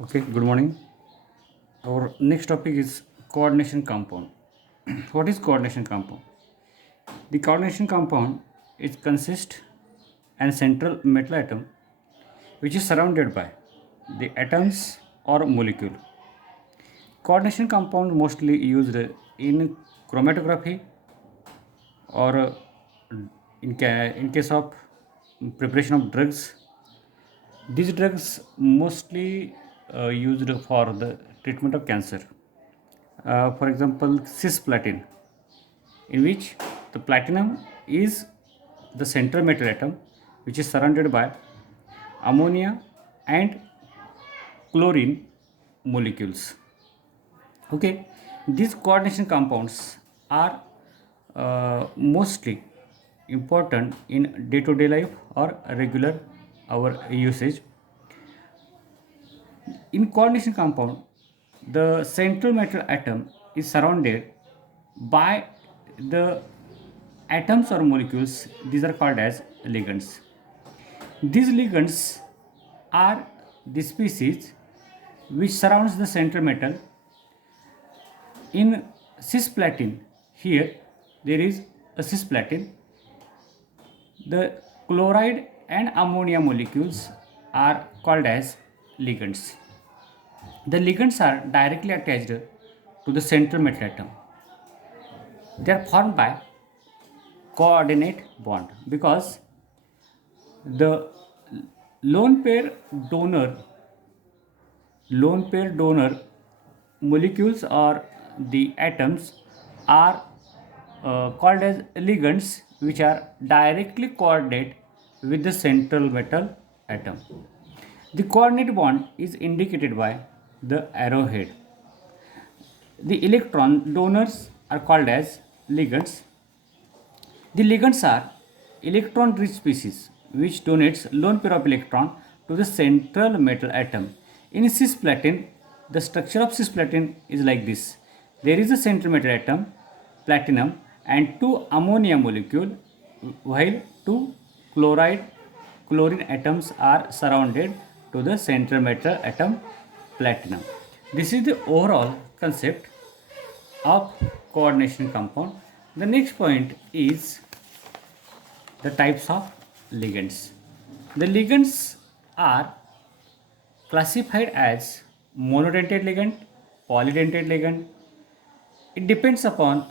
Okay, good morning. Our next topic is coordination compound. What is coordination compound? The coordination compound is consist an central metal atom which is surrounded by the atoms or molecule. Coordination compound mostly used in chromatography or in case of preparation of drugs. These drugs mostly used for the treatment of cancer. For example, cisplatin, in which the platinum is the central metal atom which is surrounded by ammonia and chlorine molecules. Okay, these coordination compounds are mostly important in day-to-day life or regular our usage. In coordination compound, the central metal atom is surrounded by the atoms or molecules. These are called as ligands. These ligands are the species which surrounds the central metal. In cisplatin, here there is a cisplatin. The chloride and ammonia molecules are called as ligands. The ligands are directly attached to the central metal atom. They are formed by coordinate bond because the lone pair donor lone pair donor molecules or the atoms are called as ligands which are directly coordinate with the central metal atom. The coordinate bond is indicated by the arrowhead. The electron donors are called as ligands. The ligands are electron-rich species which donates lone pair of electron to the central metal atom. In cisplatin, the structure of cisplatin is like this. There is a central metal atom, platinum, and two ammonia molecule, while two chlorine atoms are surrounded to the central metal atom, platinum. This is the overall concept of coordination compound. The next point is the types of ligands. The ligands are classified as monodentate ligand, polydentate ligand. It depends upon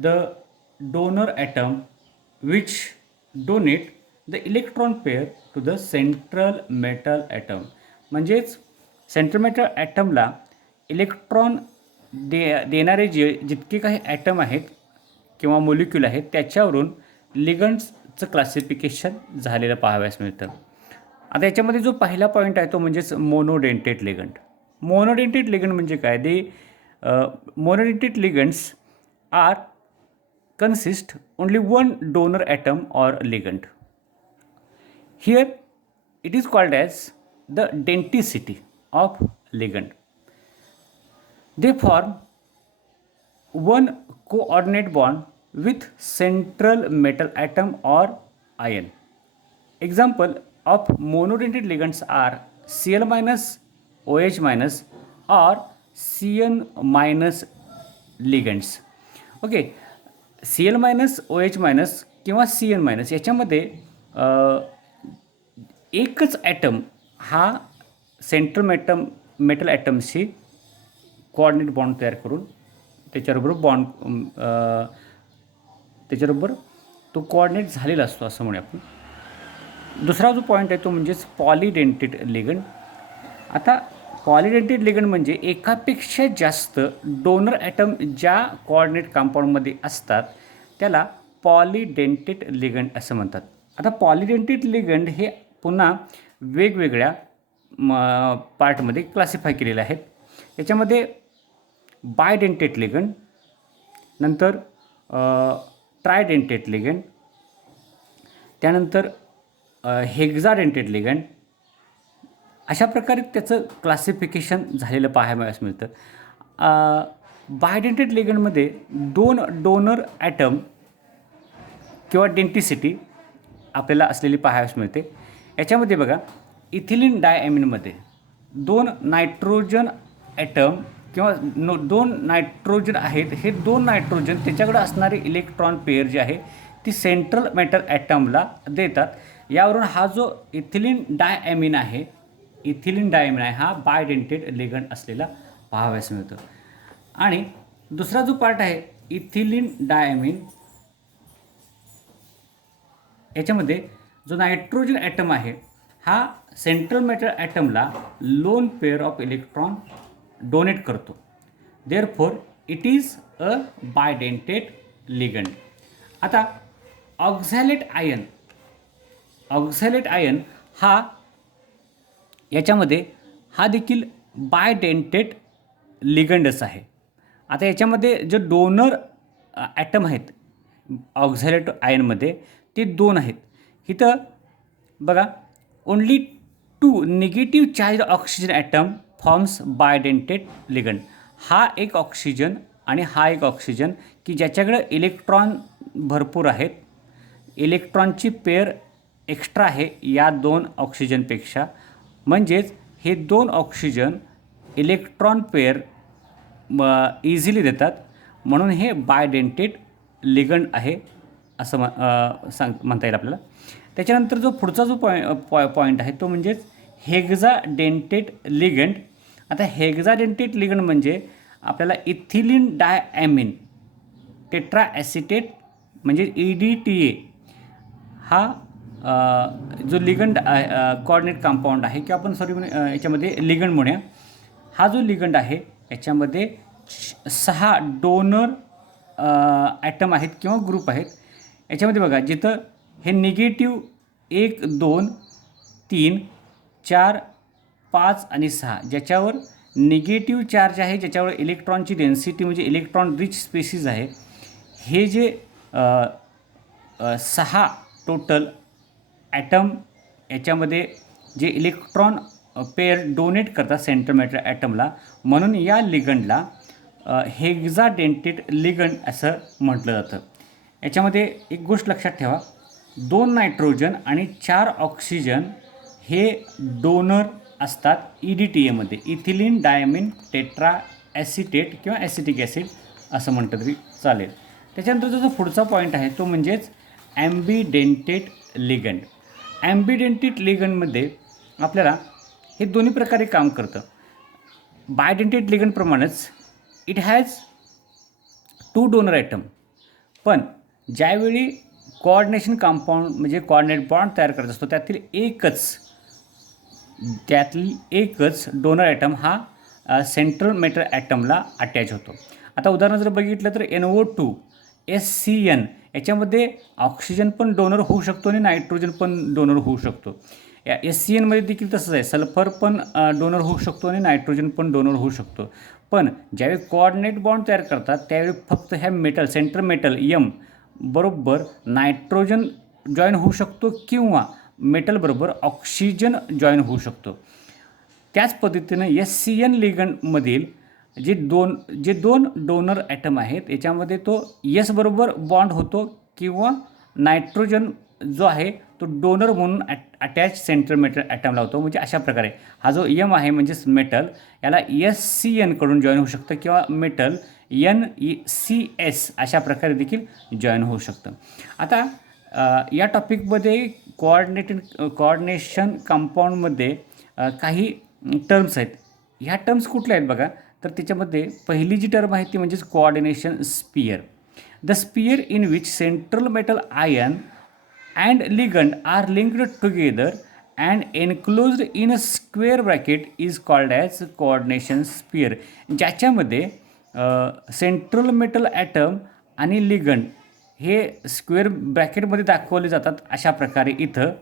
the donor atom which donate the electron pair to the central metal atom. म्हणजेच central metal ॲटमला electron देणारे जितके काही item आहेत किंवा molecule आहेत त्याच्यावरून लिगंड्सचं classification झालेलं पाहावयास मिळतं. आता याच्यामध्ये जो पहिला पॉईंट आहे तो म्हणजेच मोनोडेंटेट लिगंड. मोनोडेंटेट लिगंड म्हणजे काय? Monodentate ligands are consist only one donor atom or ligand. Here it is called as the denticity of ligand. They form one coordinate bond with central metal atom or ion. Example of monodentate ligands are Cl minus, OH minus or Cn minus ligands. Okay. Cl minus OH minus किंवा Cn minus याच्यामध्ये एकच item हा central metal ॲटमशी coordinate bond तयार करून त्याच्याबरोबर तो coordinate झालेला असतो असं म्हणूया आपण. दुसरा जो पॉईंट आहे तो म्हणजेच पॉलीडेंटेट लिगंड. आता पॉलीडेंटेट लिगंड म्हणजे एकापेक्षा जास्त डोनर ॲटम ज्या कोऑर्डिनेट कंपाऊंडमध्ये असतात त्याला पॉलीडेंटेट लिगंड असं म्हणतात. आता पॉलीडेंटेट लिगंड हे पुन्हा वेगवेगळ्या पार्टमध्ये क्लासिफाय केलेले आहेत. याच्यामध्ये बायडेंटेट लिगंड, नंतर ट्रायडेंटेट लिगंड, त्यानंतर हेक्झाडेंटेट लिगंड, अशा प्रकारे त्याचं क्लासिफिकेशन झालेलं पाहायला मिळतं. बायडेंटेट लिगंडमध्ये दोन डोनर ॲटम किंवा डेंटिसिटी आपल्याला असलेली पाहायला मिळते. याच्यामध्ये बघा इथिलीन डायॲमिनमध्ये दोन नायट्रोजन ॲटम किंवा दोन नायट्रोजन आहेत, हे दोन नायट्रोजन त्याच्याकडे असणारी इलेक्ट्रॉन पेअर जी आहे ती सेंट्रल मेटल ॲटमला देतात. यावरून हा जो इथिलीन डायॲमिन आहे, हा बायडेंटेड लिगंड असलेला पाहावयास मिळतो. आणि दुसरा जो पार्ट आहे इथिलीन डायॲमिन, याच्यामध्ये जो नायट्रोजन ॲटम आहे हा सेंट्रल मेटल ॲटमला lone pair of electron donate करतो. Therefore it is a bidentate ligand. आता ऑक्झॅलेट आयन हा याच्यामध्ये हा देखील बायडेंटेड लिगंडच आहे. आता याच्यामध्ये जे डोनर ॲटम आहेत ऑक्झॅलेट आयनमध्ये ते दोन आहेत. इथं बघा only 2 negative charge oxygen atom forms bidentate ligand. हा एक ऑक्सिजन आणि हा एक ऑक्सिजन की ज्याच्याकडे इलेक्ट्रॉन भरपूर आहेत, इलेक्ट्रॉनची पेअर एक्स्ट्रा आहे या दोन ऑक्सिजनपेक्षा. म्हणजेच हे दोन ऑक्सिजन इलेक्ट्रॉन पेअर इझिली देतात, म्हणून हे बायडेंटेड लिगंड आहे असं म्हणता येईल आपल्याला. त्याच्यानंतर जो पुढचा जो पॉईंट आहे तो म्हणजेच हेक्साडेंटेड लिगंड. आता हेक्साडेंटेड लिगंड म्हणजे आपल्याला इथिलीन डायॲमिन टेट्रा ॲसिटेट म्हणजे EDTA हा जो लिगंड कोऑर्डिनेट कंपाऊंड आहे किंवा आपण याच्यामध्ये लिगंड म्हणूया. हा जो लिगंड आहे याच्यामध्ये 6 डोनर ॲटम आहेत किंवा ग्रुप आहेत. याच्यामध्ये बघा जिथं हे निगेटिव्ह 1, 2, 3, 4, 5 आणि 6 ज्याच्यावर निगेटिव्ह चार्ज आहे, ज्याच्यावर इलेक्ट्रॉनची डेन्सिटी म्हणजे इलेक्ट्रॉन रिच स्पेसिस आहे, हे जे 6 टोटल ॲटम याच्यामध्ये जे इलेक्ट्रॉन पेअर डोनेट करतात सेंट्रल मेटल ॲटमला, म्हणून या लिगंडला हेक्साडेंटेड लिगंड असं म्हटलं जातं. याच्यामध्ये एक गोष्ट लक्षात ठेवा, 2 नायट्रोजन आणि 4 ऑक्सिजन हे डोनर असतात EDTA इथिलीन डायॲमिन टेट्रा ॲसिटेट किंवा ॲसिटिक ॲसिड असं म्हटलं तरी चालेल. त्याच्यानंतर जो पुढचा पॉईंट आहे तो म्हणजेच ॲम्बिडेंटेड लिगंड. ॲम्बिडेंटेड लिगंडमध्ये आपल्याला हे दोन्ही प्रकारे काम करतं. बायडेंटेड लिगंडप्रमाणेच इट हॅज 2 डोनर ॲटम, पण ज्यावेळी कोऑर्डिनेशन कंपाऊंड म्हणजे कोऑर्डिनेट बॉन्ड तयार करत असतो त्यातील एकच डोनर ॲटम हा सेंट्रल मेटल ॲटमला अटॅच होतो. आता उदाहरण जर बघितलं तर NO2 SCN याच्यामध्ये ऑक्सिजन पण डोनर होऊ शकतो आणि नायट्रोजन पण डोनर होऊ शकतो. या SCNमध्ये देखील तसंच आहे, सल्फर पण डोनर होऊ शकतो आणि नायट्रोजन पण डोनर होऊ शकतो. पण ज्यावेळी कोऑर्डिनेट बॉन्ड तयार करतात त्यावेळी फक्त ह्या मेटल सेंट्रल मेटल M बरोबर नायट्रोजन जॉईन होऊ शकतो किंवा मेटल बरोबर ऑक्सिजन जॉईन होऊ शकतो. त्याच पद्धतीनं SCN लिगंडमधील जे दोन डोनर ॲटम आहेत याच्यामध्ये तो S बरोबर बॉन्ड होतो किंवा नायट्रोजन जो आहे तो डोनर म्हणून अटॅच सेंट्रल मेटल ॲटमला होतो. म्हणजे अशा प्रकारे हा जो M आहे म्हणजेच मेटल याला SCN कडून जॉईन होऊ शकतं किंवा मेटल NECS अशा प्रकारे देखील जॉईन होऊ शकतं. आता या टॉपिकमध्ये कोऑर्डिनेशन कंपाऊंडमध्ये काही टर्म्स आहेत. ह्या टर्म्स कुठल्या आहेत बघा, तर त्याच्यामध्ये पहिली जी टर्म आहे ती म्हणजेच coordination sphere. The sphere in which central metal ion and ligand are linked together and enclosed in a square bracket is called as coordination sphere. ज्याच्यामध्ये सेंट्रल मेटल ॲटम आणि लिगंड हे स्क्वेअर ब्रॅकेटमध्ये दाखवले जातात. अशा प्रकारे इथं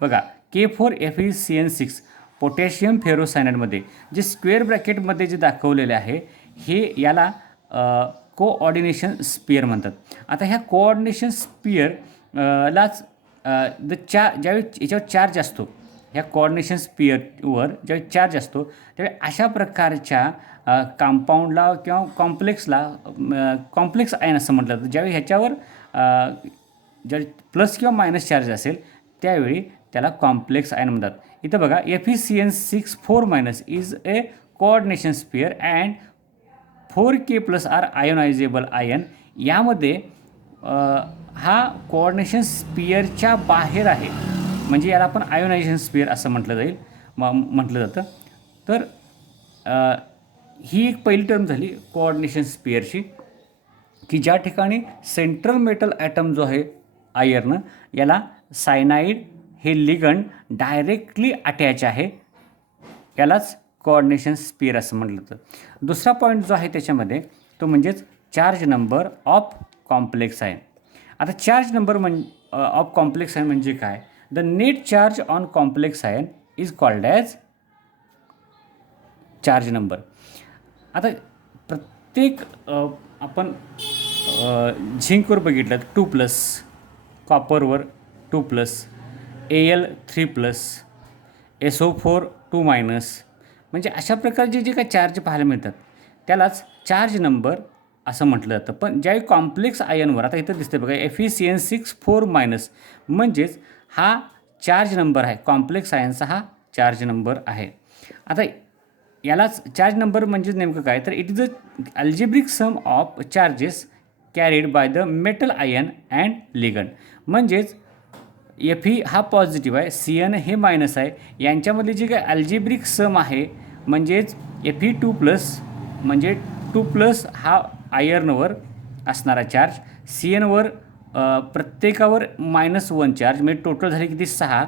बघा K4FeCN6 पोटॅशियम फेरोसायनाइडमध्ये जे स्क्वेअर ब्रॅकेटमध्ये जे दाखवलेले आहे हे याला कोऑर्डिनेशन स्पियर म्हणतात. आता ह्या कोऑर्डिनेशन स्पियर लाच ज्यावेळी याच्यावर चार्ज असतो, ह्या कोऑर्डिनेशन स्पियरवर ज्यावेळी चार्ज असतो त्यावेळी अशा प्रकारच्या कंपाऊंडला किंवा कॉम्प्लेक्स आयन असं म्हटलं जातं. ज्यावेळी ह्याच्यावर ज्यावेळी प्लस किंवा मायनस चार्ज असेल त्यावेळी त्याला कॉम्प्लेक्स आयन म्हणतात. इथं बघा Fe6 4- is a coordination sphere and 4K plus are ionizable ion. यामध्ये हा कोऑर्डिनेशन स्पियरच्या बाहेर आहे, म्हणजे याला आपण आयोनायझेशन स्पियर असं म्हटलं जाईल, म्हटलं जातं. तर ही एक पहिली टर्म झाली कोऑर्डिनेशन स्पियरची, की ज्या ठिकाणी सेंट्रल मेटल ॲटम जो आहे आयर्न, याला सायनाईड हे लिगंड डायरेक्टली अटॅच आहे, यालाच कोऑर्डिनेशन स्पियर असं म्हटलं जातं. दुसरा पॉईंट जो आहे त्याच्यामध्ये तो म्हणजेच charge number of complex ion. आता charge number of complex ion म्हणजे काय? The net charge on complex ion is called as charge number. आता प्रत्येक आपण झिंकवर बघितलं 2+, कॉपरवर 2+, Al3+, SO4 2-, म्हणजे अशा प्रकारचे जे काही चार्ज पाहायला मिळतात त्यालाच चार्ज नंबर असं म्हटलं जातं. पण ज्यावेळी कॉम्प्लेक्स आयनवर, आता इथं दिसते बघा Fe6 4-, म्हणजेच हा चार्ज नंबर आहे, कॉम्प्लेक्स आयनचा हा चार्ज नंबर आहे. आता यालाच चार्ज नंबर म्हणजे नेमकं काय, तर it is a algebraic sum of charges carried by the metal ion and ligand. म्हणजेच Fe हा पॉझिटिव्ह आहे, Cn हे मायनस आहे, यांच्यामधली जी काही अल्जेब्रिक सम आहे, म्हणजेच Fe2+, म्हणजे 2+ हा आयर्नवर असणारा चार्ज, Cnवर प्रत्येकावर -1 चार्ज, म्हणजे टोटल झाले किती 6,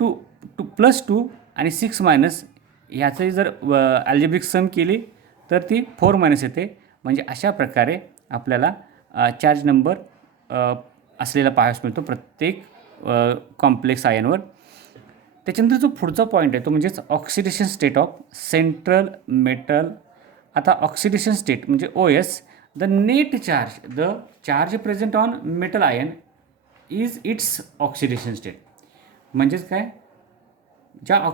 2+2 आणि 6- ह्याची जर अल्जेब्रिक सम केली तर ती 4- येते. म्हणजे अशा प्रकारे आपल्याला चार्ज नंबर असलेला पाहायला मिळतो प्रत्येक कॉम्प्लेक्स आयनवर. त्याच्यानंतर जो पुढचा पॉईंट आहे तो म्हणजेच oxidation state of central metal. आता ऑक्सिडेशन स्टेट म्हणजे OS, the net charge, the charge present on metal ion is it's oxidation state. म्हणजेच काय, ज्या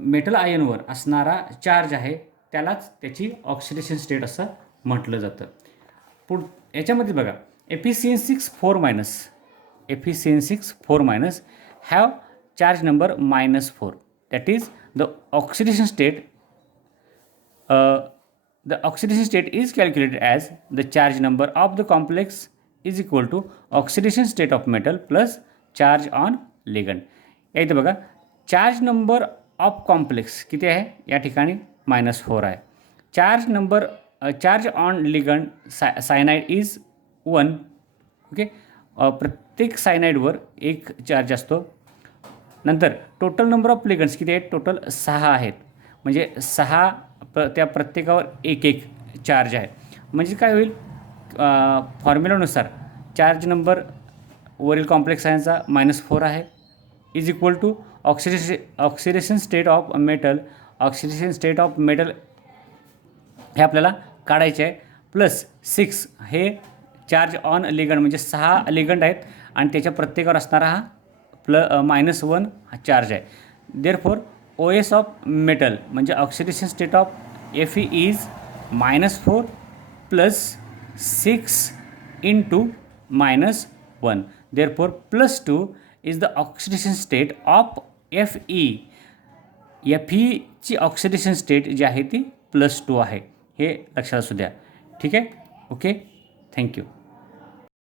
मेटल आयनवर असणारा चार्ज आहे त्यालाच त्याची ऑक्सिडेशन स्टेट असं म्हटलं जातं. याच्यामध्ये बघा Fe6 4-, Fe6 4- have charge number -4. That is the oxidation state. The oxidation state is calculated as the charge number of the complex is equal to oxidation state of metal plus charge on ligand. या इथे बघा charge number of complex किती आहे या ठिकाणी -4 आहे. Charge on ligand cyanide is 1. Okay, प्रत्येक सायनाइडवर 1 charge असतो. नंतर टोटल नंबर ऑफ लिगंड्स किती आहेत? टोटल 6 आहेत, म्हणजे 6 त्या प्रत्येकावर 1 चार्ज आहे. म्हणजे काय होईल, फॉर्म्युलानुसार चार्ज नंबर वरील कॉम्प्लेक्स आयनचा -4 आहे, is equal to oxidation state of metal. Oxidation state of metal हे आपल्याला काढायचे आहे, प्लस 6 हे चार्ज ऑन लिगंड, म्हणजे 6 लिगंड आहेत आणि त्याच्या प्रत्येकावर असणारा हा -1 हा चार्ज आहे. देअरफॉर OS ऑफ मेटल म्हणजे oxidation state of Fe is -4 plus 6 into -1. Therefore +2 is the oxidation state of Fe. Feची ऑक्सिडेशन स्टेट जी आहे ती +2 आहे, हे लक्षात असू द्या. ठीक आहे, ओके, थँक्यू.